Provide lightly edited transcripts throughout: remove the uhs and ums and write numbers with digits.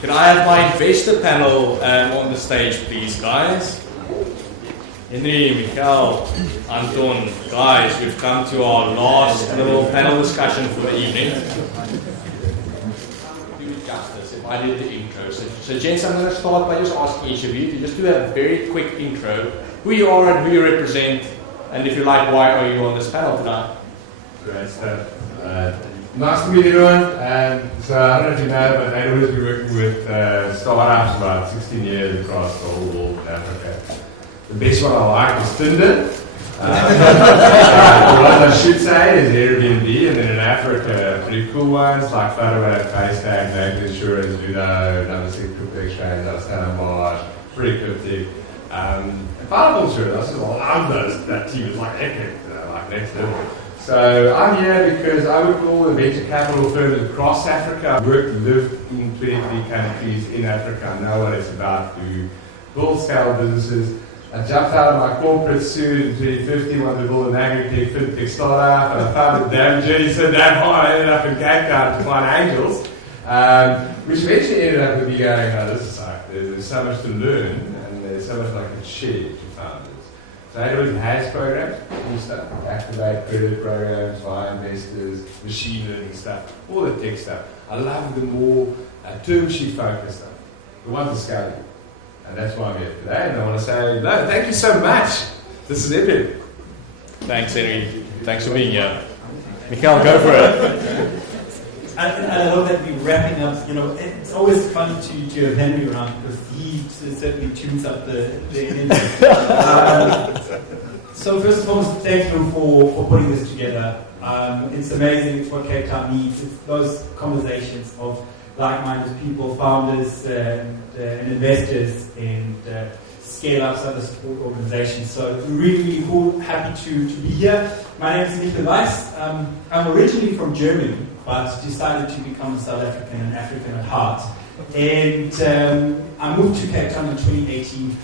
Can I have my investor panel on the stage, please, guys? Henri, Michel, Anton, guys, we've come to our last little panel discussion for the evening. Do it justice if I did the intro. So gents, I'm going to start by just asking each of you to just do a very quick intro, who you are and who you represent, and if you like, why are you on this panel tonight? Great stuff. Nice to meet everyone. So I don't know if you know, but I've always been working with startups about 16 years across the whole world in Africa. The best one I like is Counder. What I should say is Airbnb, and then in Africa, pretty cool ones like Photobase, Paystack, Native Insurance, Judo, Number 6 Crypto Exchange, Outstanding Marsh, Pretty Cryptic. And Powerful Insurance, I just love those. That team is like epic, like next level. So I'm here because I work with all the venture capital firms across Africa. I worked and lived in 23 countries in Africa. I know what it's about to build scale businesses. I jumped out of my corporate suit in 2015, wanted to build an agri-tech fintech startup, and I found the damn journey so damn hard. I ended up in Cape Town to find angels, which eventually ended up with me going, oh, this is like, there's so much to learn, and there's so much I could share to founders. So I always has programs, new stuff, activate credit programs, buy investors, machine learning stuff, all the tech stuff. I love the more term sheet focused stuff, the ones that scale. And that's why I'm here today, and I want to say, no, thank you so much. This is epic. Thanks, Henri. Thanks for being here. Michel, go for it. I love that we're wrapping up. You know, it's always fun to have Henri around because he certainly tunes up the energy. So first and foremost, thank you for putting this together. It's amazing. It's what Cape Town needs. It's those conversations of like-minded people, founders and investors, and scale-ups, other support organizations. So really, really cool. Happy to be here. My name is Michel Weiss. I'm originally from Germany, but decided to become a South African and African at heart. And I moved to Cape Town in 2018.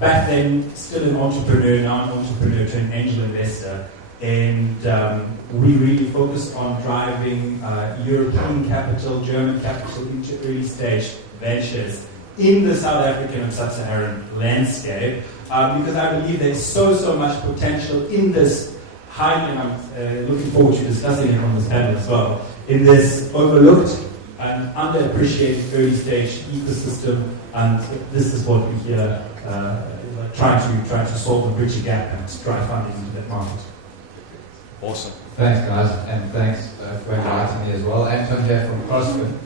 Back then, still an entrepreneur, now an entrepreneur to an angel investor. And we really focus on driving European capital, German capital into early stage ventures in the South African and Sub-Saharan landscape, because I believe there's so much potential in this highly, and I'm looking forward to discussing it on this panel as well, in this overlooked and underappreciated early stage ecosystem, and this is what we're here trying to solve and bridge a gap and drive funding into that market. Awesome. Thanks, guys, and thanks for inviting me as well. Anton here from Crossfin.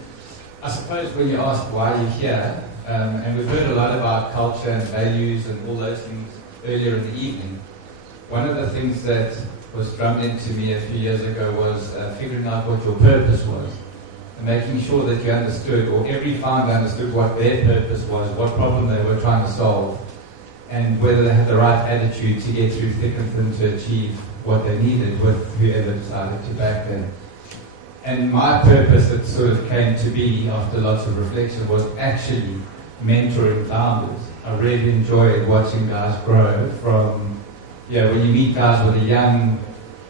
I suppose when you ask why you're here, and we've heard a lot about culture and values and all those things earlier in the evening, one of the things that was drummed into me a few years ago was figuring out what your purpose was, and making sure that you understood, or every founder understood what their purpose was, what problem they were trying to solve, and whether they had the right attitude to get through thick and thin to achieve what they needed with whoever decided to back them. And my purpose that sort of came to be after lots of reflection was actually mentoring founders. I really enjoyed watching guys grow from, when you meet guys with a young,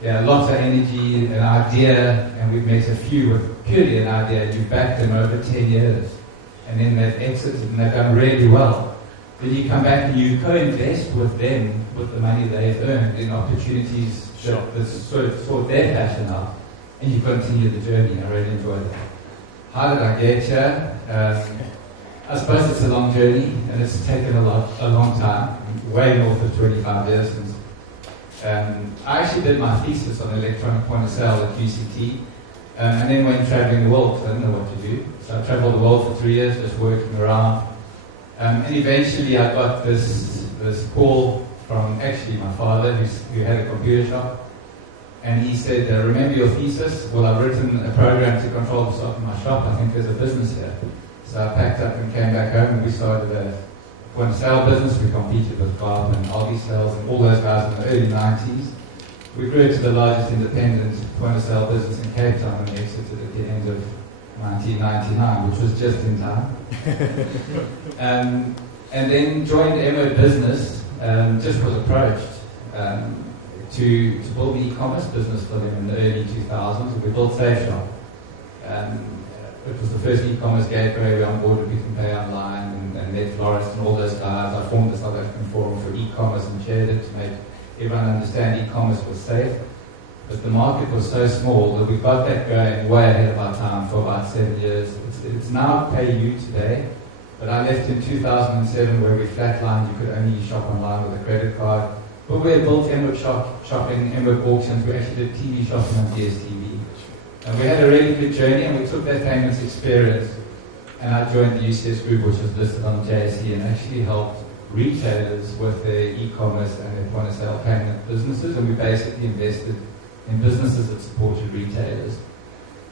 lots of energy, an idea, and we've met a few with purely an idea, and you backed them over 10 years, and then they've exited and they've done really well. Then you come back and you co-invest with them with the money they've earned in opportunities that sort their passion out, and you continue the journey. I really enjoyed that. How did I get here? I suppose it's a long journey, and it's taken a long time, way north of 25 years since. I actually did my thesis on electronic point of sale at UCT, and then went traveling the world because I didn't know what to do. So I traveled the world for 3 years, just working around. And eventually I got this call from actually my father, who had a computer shop, and he said, remember your thesis? Well, I've written a program to control the stock in my shop. I think there's a business here. So I packed up and came back home, and we started a point-of-sale business. We competed with Gaylard and Aldi Sales and all those guys in the early 90s. We grew to the largest independent point-of-sale business in Cape Town, and we exited at the end of 1999, which was just in time. And then joined MO Business, just was approached to build an e-commerce business for them in the early 2000s. We built SafeShop. It was the first e-commerce gateway. We onboarded We Can Pay Online and Ned Florist and all those guys. I formed the South African Forum for e-commerce and chaired it to make everyone understand e-commerce was safe. But the market was so small that we got that going way ahead of our time for about 7 years. It's now pay you today, but I left in 2007 where we flatlined. You could only shop online with a credit card. But we had built inward shopping, inward auctions. We actually did TV shopping on DSTV. And we had a really good journey, and we took that payments experience, and I joined the UCS group, which was listed on JSE, and actually helped retailers with their e-commerce and their point-of-sale payment businesses, and we basically invested in businesses that supported retailers.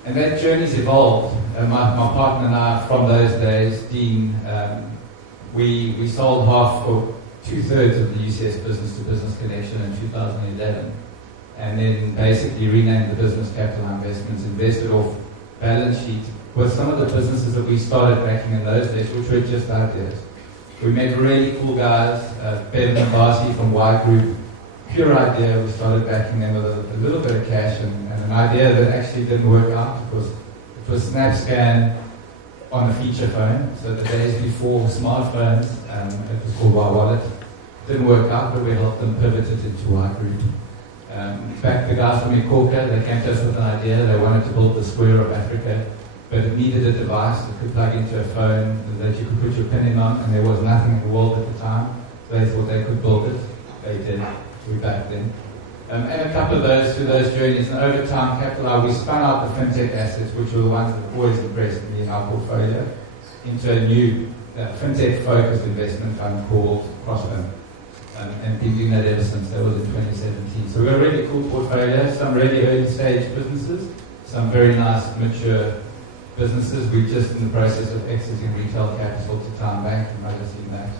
And that journey's evolved. My partner and I, from those days, Dean, we sold half or 2/3 of the UCS business-to-business connection in 2011. And then basically renamed the business Capital Investments, invested off balance sheet with some of the businesses that we started backing in those days, which were just ideas. We met really cool guys, Ben and Barsi from Y Group, pure idea. We started backing them with a little bit of cash and an idea that actually didn't work out. It was SnapScan on a feature phone, so the days before smartphones, it was called Y Wallet. Didn't work out, but we helped them pivot it into Y Group. In fact, the guys from Ikorka, they came to us with an idea. They wanted to build the Square of Africa, but it needed a device that could plug into a phone that you could put your pin in on, and there was nothing in the world at the time. They thought they could build it. They did. We backed them. And a couple of those through those journeys, and over time, Capital, we spun out the fintech assets, which were the ones that always impressed me in our portfolio, into a new fintech-focused investment fund called Crossfin. And been doing that ever since. That was in 2017. So we've got a really cool portfolio, some really early stage businesses, some very nice mature businesses. We're just in the process of exiting retail capital to Town Bank, you might have seen that.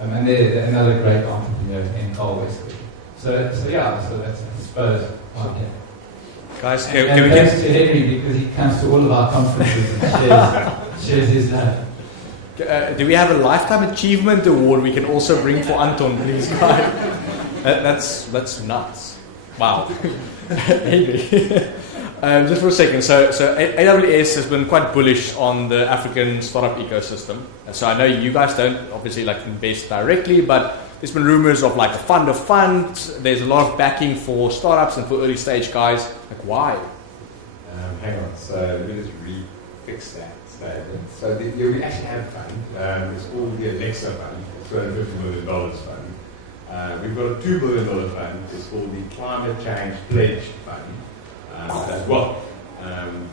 And they're another great entrepreneur in Carl Westwood. So that's, I suppose, okay. Guys, And can we thanks get... to Henri, because he comes to all of our conferences and shares his love. do we have a Lifetime Achievement Award we can also bring for Anton, please, guys? That's nuts. Wow. Henri. Just for a second, so AWS has been quite bullish on the African startup ecosystem. So I know you guys don't obviously invest directly, but there's been rumors of a fund of funds. There's a lot of backing for startups and for early stage guys. Why? Hang on, so let me just refix that statement. So we actually have a fund. It's called the Alexa Fund. It's $250 million fund. We've got a $2 billion fund. It's called the Climate Change Pledge Fund as well. And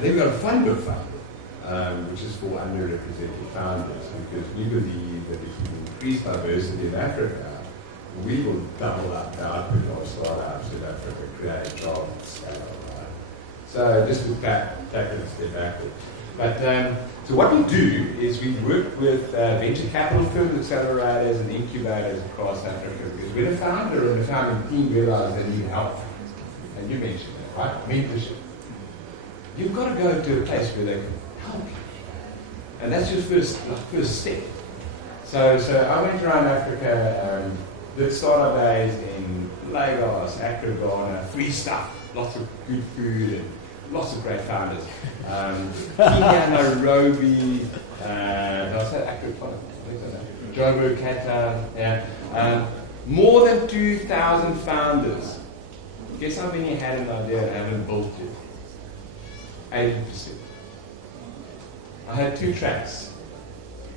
then we've got a fund of fund, which is for underrepresented founders, because we believe that if we increase diversity in Africa, we will double up the output of startups in Africa, create jobs and scale. So just to take it a step backward. But so what we do is we work with venture capital firms, accelerators and incubators across Africa, because when a founder and a founding team realize they need help, and you mentioned that, right? Mentorship. You've got to go to a place where they can help you. And that's your first step. So I went around Africa, did startup days in Lagos, Accra, Ghana, free stuff, lots of good food and lots of great founders. Kenya, Nairobi, did I say Accra? Joburg, Cape Town, yeah. More than 2,000 founders. Guess how many had an idea and haven't built it? 80%. I had 2 tracks.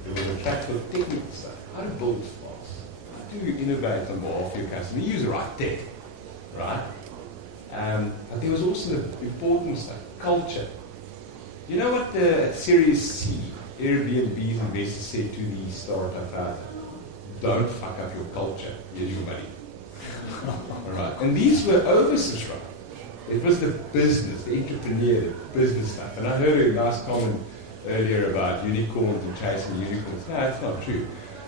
There was a track for technical stuff, how to build fast, how to innovate on behalf of your customer, use the right tech, right? But there was also important stuff, culture. You know what the Series C, Airbnb's investors said to the startup founders? Don't fuck up your culture, here's your money. All right. And these were oversubscribed. It was the business, the entrepreneur, the business stuff. And I heard a nice comment earlier about unicorns and chasing unicorns. No, it's not true.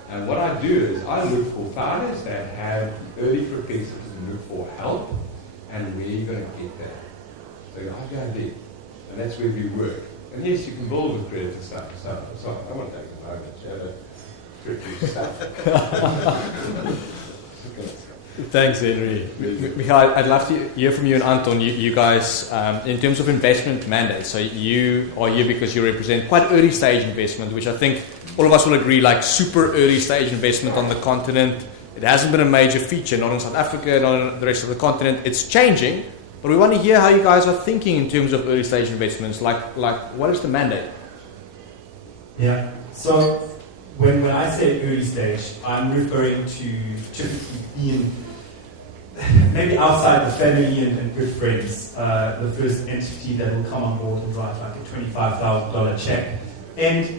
And what I do is I look for founders that have early propensities to look for help and where you're going to get that. So I go there. And that's where we work. And yes, you can build with creative stuff. So I want to take a moment. You have a tricky stuff. Thanks, Henri. Michel, I'd love to hear from you and Anton. You guys, in terms of investment mandates, so you are here because you represent quite early stage investment, which I think all of us will agree, like super early stage investment on the continent. It hasn't been a major feature, not in South Africa, not in the rest of the continent. It's changing, but we want to hear how you guys are thinking in terms of early stage investments. Like what is the mandate? Yeah. So when I say early stage, I'm referring to typically being maybe outside the family and good friends, the first entity that will come on board and write like a $25,000 check, and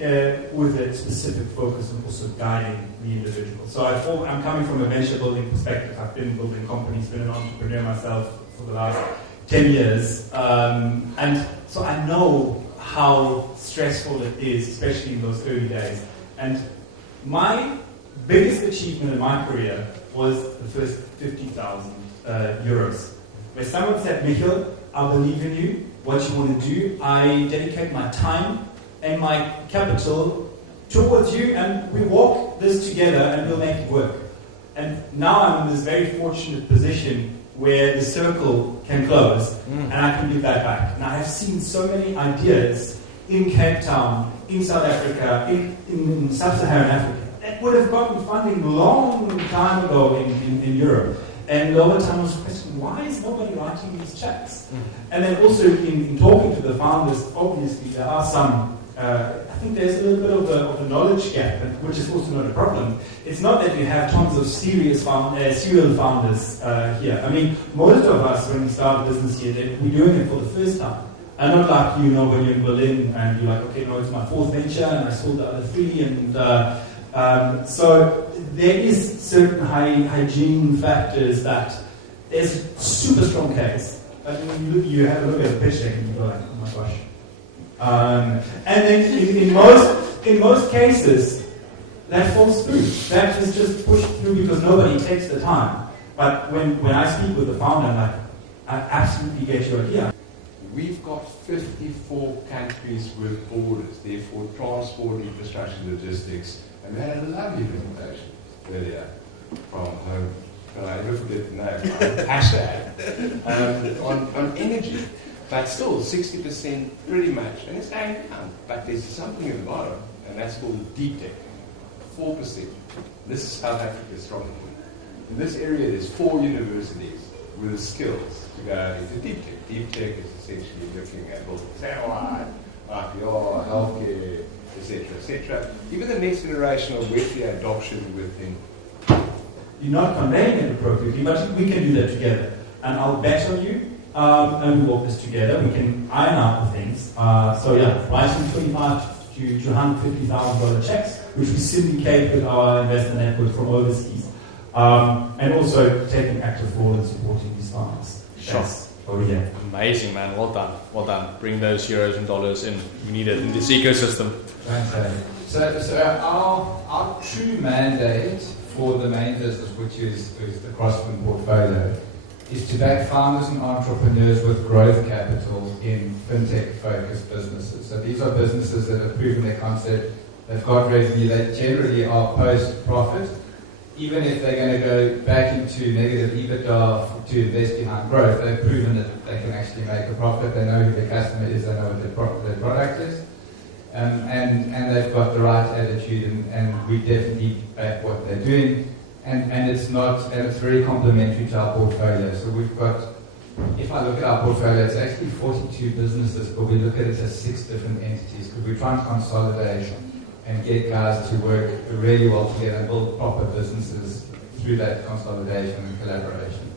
with a specific focus on also guiding the individual. So I'm coming from a venture building perspective. I've been building companies, been an entrepreneur myself for the last 10 years, and so I know how stressful it is, especially in those early days. And my biggest achievement in my career was the first 50,000 euros, where someone said, Michel, I believe in you, what you want to do. I dedicate my time and my capital towards you, and we walk this together and we'll make it work. And now I'm in this very fortunate position where the circle can close and I can give that back. And I have seen so many ideas in Cape Town, in South Africa, in Sub-Saharan Africa, that would have gotten funding long time ago in Europe. And over time I was questioning, why is nobody writing these checks? And then also in talking to the founders, obviously there are some, I think there's a little bit of a knowledge gap, which is also not a problem. It's not that you have tons of serious serial founders here. I mean, most of us, when we start a business here, we're doing it for the first time. And not like, when you're in Berlin and you're like, okay, no, it's my fourth venture and I sold the other three. And so there is certain hygiene factors that there's a super strong case. But when you have a look at the pitch deck and you go like, oh my gosh. And then in most cases, that falls through. That is just pushed through because nobody takes the time. But when I speak with the founder, I'm like, I absolutely get your idea. We've got 54 countries with borders, therefore transport, infrastructure, logistics, and we had a lovely presentation earlier from home. And I never forget the name, hashtag, on energy. But still, 60% pretty much, and it's going down. But there's something at the bottom, and that's called deep tech, 4%. This is South Africa's strong point. In this area, there's 4 universities with the skills to go into deep tech. Deep tech is essentially looking at both satellite, IPR, healthcare, etc., etc. Even the next generation of Wi-Fi adoption within. You're not conveying it appropriately, but we can do that together. And I'll bet on you. And we walk this together. We can iron out the things. Writing $25,000 to $150,000 checks, which we syndicate with our investor network from overseas, and also taking active role in supporting these funds. Sure. Over here. Amazing, man. Well done. Well done. Bring those euros and dollars in. We need it in this ecosystem. Fantastic. So our true mandate for the main business, which is the Crossfin portfolio, is to back founders and entrepreneurs with growth capital in fintech-focused businesses. So these are businesses that have proven their concept, they've got revenue, they generally are post-profit. Even if they're going to go back into negative EBITDA to invest behind growth, they've proven that they can actually make a profit, they know who their customer is, they know what their product is, and they've got the right attitude, and we definitely back what they're doing. And it's very complementary to our portfolio. So we've got, if I look at our portfolio, it's actually 42 businesses, but we look at it as 6 different entities because we're trying to consolidate and get guys to work really well together and build proper businesses through that consolidation and collaboration.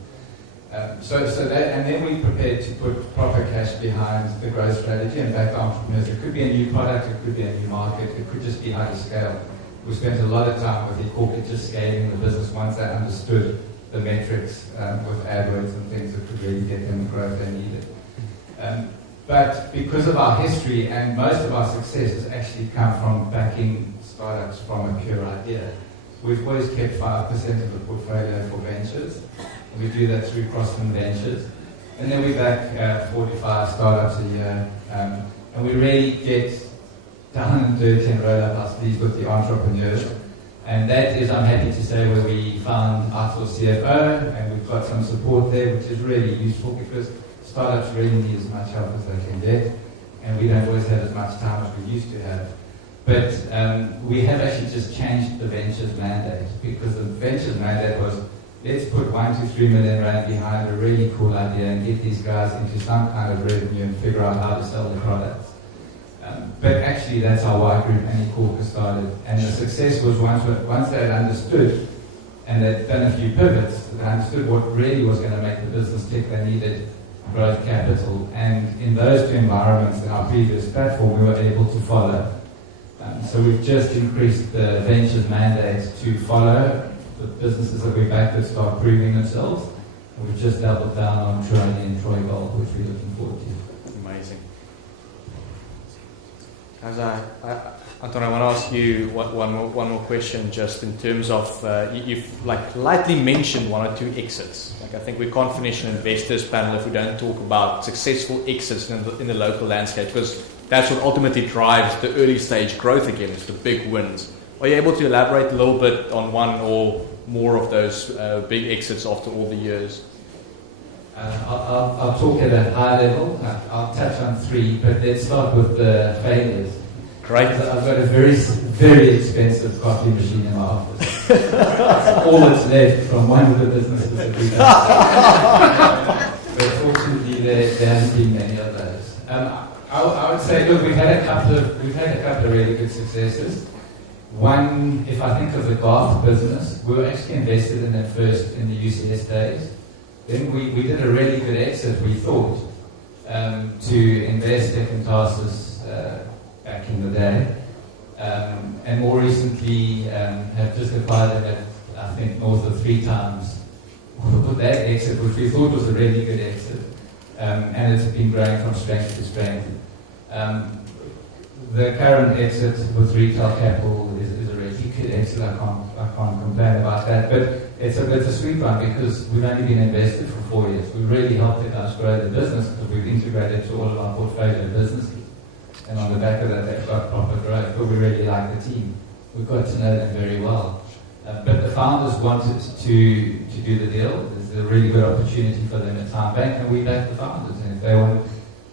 And then we're prepared to put proper cash behind the growth strategy and back entrepreneurs. It could be a new product, it could be a new market, it could just be how to scale. We spent a lot of time with the corporate just scaling the business once they understood the metrics with AdWords and things that could really get them the growth they needed. But because of our history and most of our success has actually come from backing startups from a pure idea, we've always kept 5% of the portfolio for ventures. And we do that through Crossfin Ventures. And then we back 45 startups a year. And we really get down and dirty and roll up our sleeves with the entrepreneurs. And that is, I'm happy to say, where we found outsourced CFO, and we've got some support there, which is really useful because startups really need as much help as they can get, and we don't always have as much time as we used to have. But we have actually just changed the ventures mandate, because the ventures mandate was, let's put 1 to 3 million rand behind a really cool idea and get these guys into some kind of revenue and figure out how to sell the products. But actually, that's how Y Group and eCorca started. And the success was once they had understood and they'd done a few pivots, they understood what really was going to make the business tick. They needed growth capital. And in those two environments, in our previous platform, we were able to follow. So we've just increased the ventures mandates to follow the businesses that we back that start proving themselves. And we've just doubled down on Troy and Troy Gold, which we're looking forward to. Amazing. Anton, I want to ask you one more question, just in terms of you've like lightly mentioned 1 or 2 exits. Like I think we can't finish an investors panel if we don't talk about successful exits in the local landscape, because that's what ultimately drives the early stage growth again. It's the big wins. Are you able to elaborate a little bit on one or more of those big exits after all the years? I'll talk at a high level. I'll touch on 3, but let's start with the failures. Great. I've got a very, very expensive coffee machine in my office. That's all that's left from one of the businesses that we've done. But fortunately, there haven't been many of those. I would say, look, we've had a couple of really good successes. One, if I think of the Garth business, we were actually invested in that first in the UCS days. Then we did a really good exit, we thought, to Investec and Tarsus back in the day. And more recently have just acquired them at, I think, north of 3 times that exit, which we thought was a really good exit. And it's been growing from strength to strength. The current exit with Retail Capital is a really good exit. I can't complain about that. But it's a sweet one because we've only been invested for 4 years. We really helped the guys grow the business because we've integrated to all of our portfolio businesses. And on the back of that, they've got proper growth. But we really like the team. We've got to know them very well. But the founders wanted to do the deal. There's a really good opportunity for them at Time Bank, and we back the founders. And if they want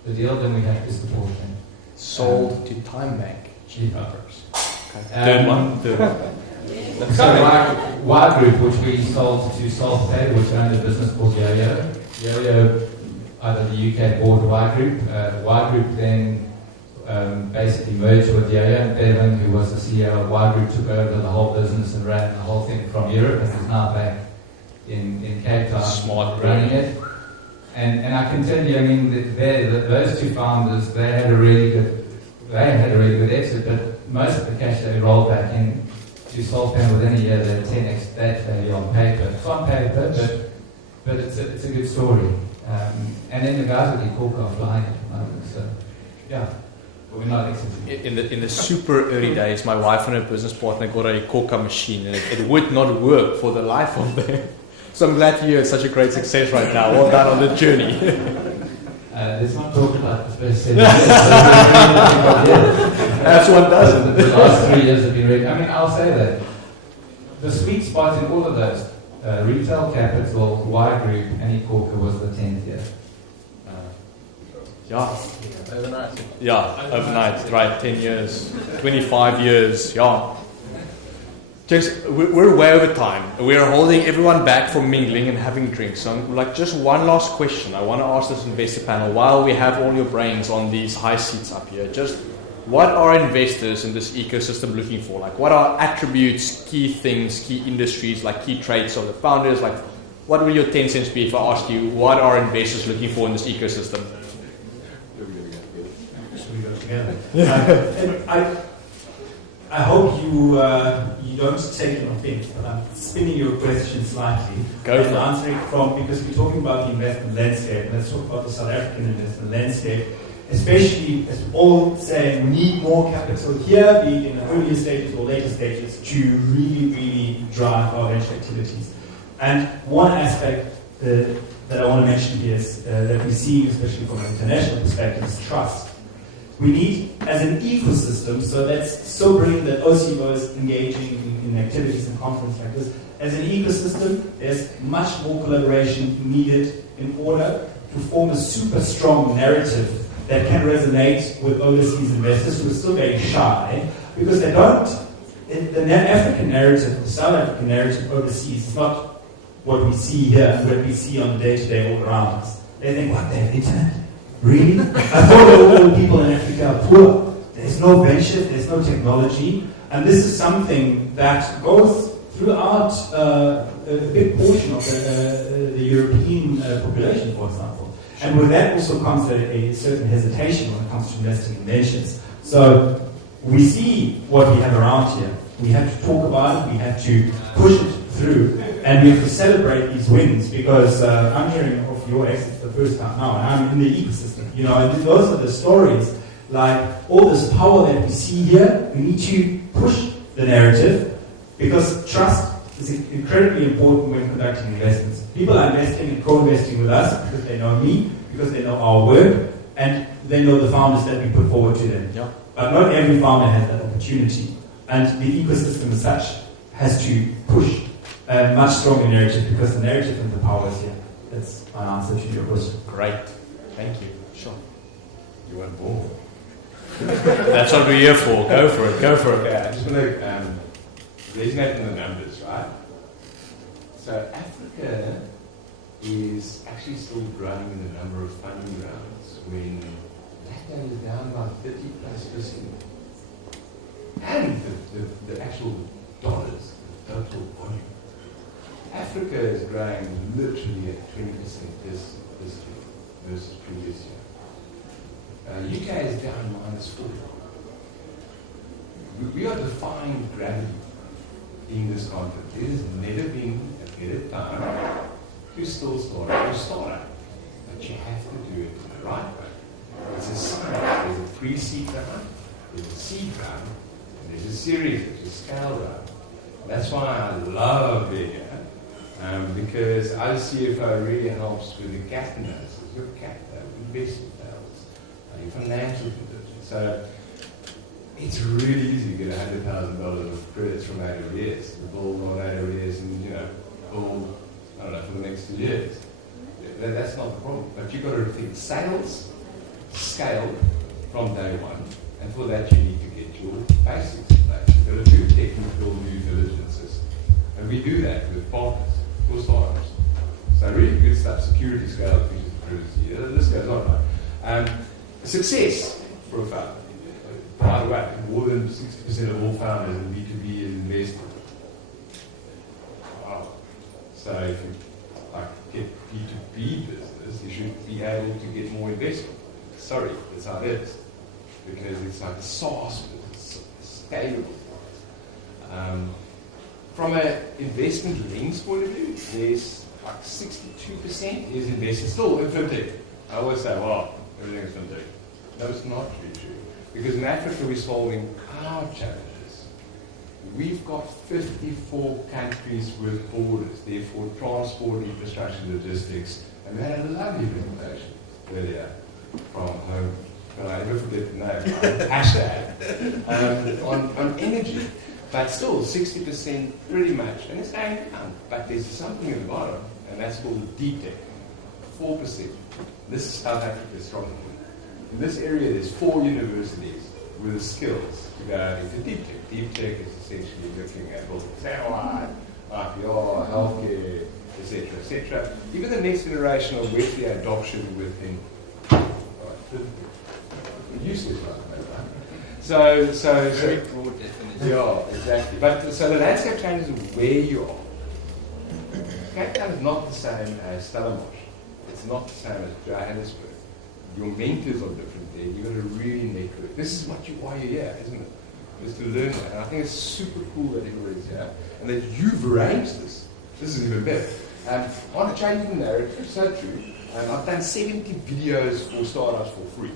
the deal, then we have to support them. Sold to Time Bank. Cheaper. Okay. Third one. So Y Group, which we sold to Self-Pay, which owned a business called Yo-Yo. Yo-Yo, out of the UK, bought Y Group. Y Group then basically merged with Yo-Yo, and Bevan, who was the CEO of Y Group, took over the whole business and ran the whole thing from Europe, and is now back in Cape Town. Smart running it. And I can tell you, I mean, those 2 founders, they had a really good exit, but most of the cash they rolled back in to Self-Pay within a year. They're 10x that value on paper. It's on paper, but it's a good story. And then the guys at eCorca are flying at the moment. So, yeah. We're not exiting. In the super early days, my wife and her business partner got a Corca machine, and it would not work for the life of them. So I'm glad to hear it's such a great success right now. Well done on the journey. Let's not talk about the first 7 years. That's what does it. The last 3 years have been really. I mean, I'll say that the sweet spot in all of those, Retail Capital, Y Group, and eCorca was the 10th year. Yeah. Overnight, right, 10 years, 25 years, yeah. Just, we're way over time. We're holding everyone back from mingling and having drinks. So, like, just one last question. I want to ask this investor panel, while we have all your brains on these high seats up here, just what are investors in this ecosystem looking for? Like, what are attributes, key things, key industries, like key traits of the founders? Like, what will your 10 cents be if I ask you, what are investors looking for in this ecosystem? I hope you don't take an offense, but I'm spinning your question slightly and answering from, because we're talking about the investment landscape. Let's talk about the South African investment landscape, especially as we all say, we need more capital here, be it in the earlier stages or later stages, to really drive our venture activities. And one aspect that I want to mention here is that we see, especially from an international perspective, is trust. We need, as an ecosystem, so that's so brilliant that OCBO is engaging in activities and conferences like this. As an ecosystem, there's much more collaboration needed in order to form a super strong narrative that can resonate with overseas investors who are still very shy because they don't. The African narrative, the South African narrative overseas is not what we see here and what we see on the day-to-day all around us. They think, what, they have internet? Really? I thought all the people in Africa are poor. There's no venture, there's no technology. And this is something that goes throughout a big portion of the European population, for example. And with that also comes a certain hesitation when it comes to investing in ventures. So we see what we have around here. We have to talk about it, we have to push it through, and we have to celebrate these wins because I'm hearing of your exit for the first time now, and I'm in the ecosystem. You know, and those are the stories, like all this power that we see here. We need to push the narrative because trust is incredibly important when conducting investments. People are investing and co-investing with us because they know me, because they know our work, and they know the founders that we put forward to them. Yeah. But not every founder has that opportunity. And the ecosystem as such has to push a much stronger narrative because the narrative and the power is here. That's my answer to your question. Great. Thank you. Sure. You want more? That's what we're here for. Go for it. Go for it. Okay, I just want to resonate on the numbers, right? So Africa is actually still growing in the number of funding rounds when LATAM is down about 30+%. And the actual dollars, the total volume. Africa is growing literally at 20% this year versus previous year. UK is down -40. We are defying gravity in this continent. There has never been a better time to still start a startup. But you have to do it in the right way. It's a science. There's a pre-seed round, there's a seed round, and there's a series, there's a scale round. That's why I love being here. Because our CFO really helps with the cash analysis, your capital, investment levels, your financial condition. So it's really easy to get $100,000 of credits from AWS, to build on AWS and, build, I don't know, for the next 2 years. That's not the problem. But you've got to think sales, scale from day one, and for that you need to get your basics in place. You've got to do technical due diligences. And we do that with partners. Startups. So really good stuff, security, scale, efficiency, privacy. This goes on, right? Success for a founder. By the way, more than 60% of all founders in B2B is invested. Wow. So if you get B2B business, you should be able to get more investment. Sorry, that's how it is. Because it's like a SaaS business, scalable. From an investment lens point of view, there's like 62% is invested still in fintech. I always say, well, everything is fintech. No, it's not really true. Because in Africa, we're solving our challenges. We've got 54 countries with borders, therefore transport, infrastructure, logistics, and we had a lovely presentation earlier from home. Can I ever forget the name? Hashtag. On energy. But still, 60% pretty much, and it's going down. But there's something at the bottom, and that's called deep tech. 4%. This is South Africa's strong point. In this area, there's 4 universities with the skills to go into deep tech. Deep tech is essentially looking at both satellite, IPR, healthcare, etc., etc. Even the next generation of Web3 adoption within useless right now. So Very broad definition. yeah, exactly. But so the landscape changes where you are. Cape Town is not the same as Stellenbosch. It's not the same as Johannesburg. Your mentors are different there. You've got to really network. This is what you are here, isn't it? Is to learn that. And I think it's super cool that everybody's here and that you've arranged this. This is even better. On changing the narrative, so true. I've done 70 videos for startups for free.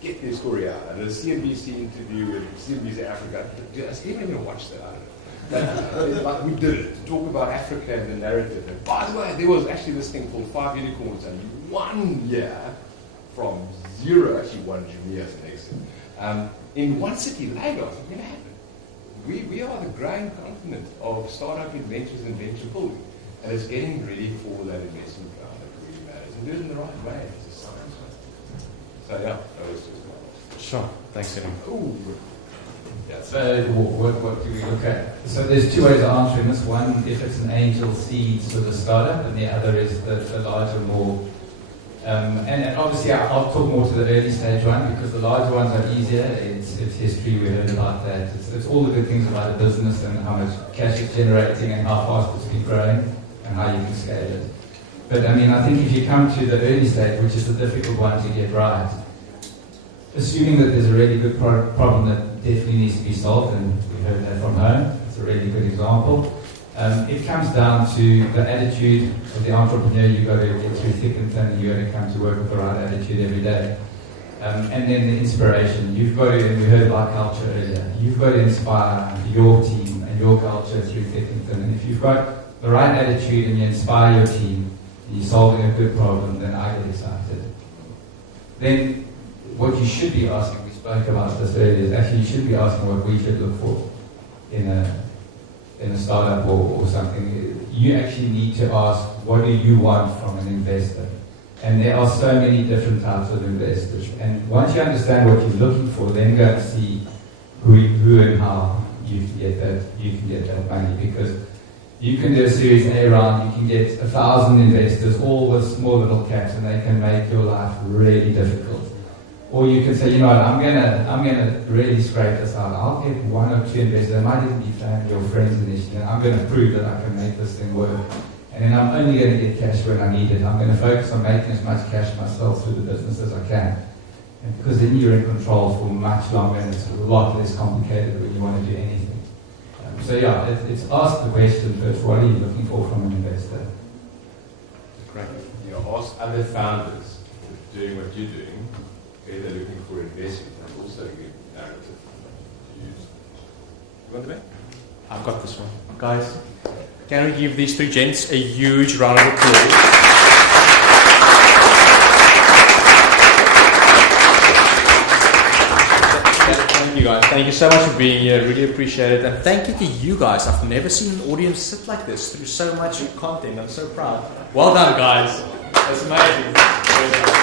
Get their story out. And the CNBC interview with CNBC Africa, I still haven't even watched that. But we did it to talk about Africa and the narrative. And by the way, there was actually this thing called 5 unicorns and 1 year from zero, actually won Jumia as an exit. In one city, Lagos, it never happened. We are the growing continent of startup inventors and venture building. And it's getting ready for that investment round that really matters. And do it in the right way. It's a science. So yeah, that was just my last. Sure. Thanks, Henri. Ooh. Yeah, so what do we look at? So there's two ways of answering this. One, if it's an angel seed sort of startup, and the other is the larger, more. And obviously I'll talk more to the early stage one because the larger ones are easier. It's history, we heard about that. It's all the good things about a business and how much cash it's generating and how fast it's been growing and how you can scale it. But I mean, I think if you come to the early stage, which is the difficult one to get right, assuming that there's a really good problem that definitely needs to be solved, and we heard that from home, it's a really good example. It comes down to the attitude of the entrepreneur. You've got to get through thick and thin, and you've got to come to work with the right attitude every day. And then the inspiration. You've got to, and we heard about culture earlier, you've got to inspire your team and your culture through thick and thin. And if you've got the right attitude and you inspire your team, and you're solving a good problem, then I get excited. Then what you should be asking, we spoke about this earlier, is actually you should be asking what we should look for in a startup or something. You actually need to ask, what do you want from an investor? And there are so many different types of investors. And once you understand what you're looking for, then go and see who and how you can get that money. Because you can do a Series A round, you can get 1,000 investors, all with small little caps, and they can make your life really difficult. Or you can say, you know what, I'm gonna really scrape this out. I'll get 1 or 2 investors. They might even be family or friends initially, and I'm going to prove that I can make this thing work. And then I'm only going to get cash when I need it. I'm going to focus on making as much cash myself through the business as I can. And because then you're in control for much longer, and it's a lot less complicated when you want to do anything. So yeah, it's ask the question first. What are you looking for from an investor? Great. You know, ask other founders doing what you're doing. Okay, they're looking for investment. That's also a good narrative to use. You want the back? I've got this one. Guys, can we give these 3 gents a huge round of applause? Thank you guys. Thank you so much for being here. Really appreciate it. And thank you to you guys. I've never seen an audience sit like this through so much content. I'm so proud. Well done, guys. That's amazing.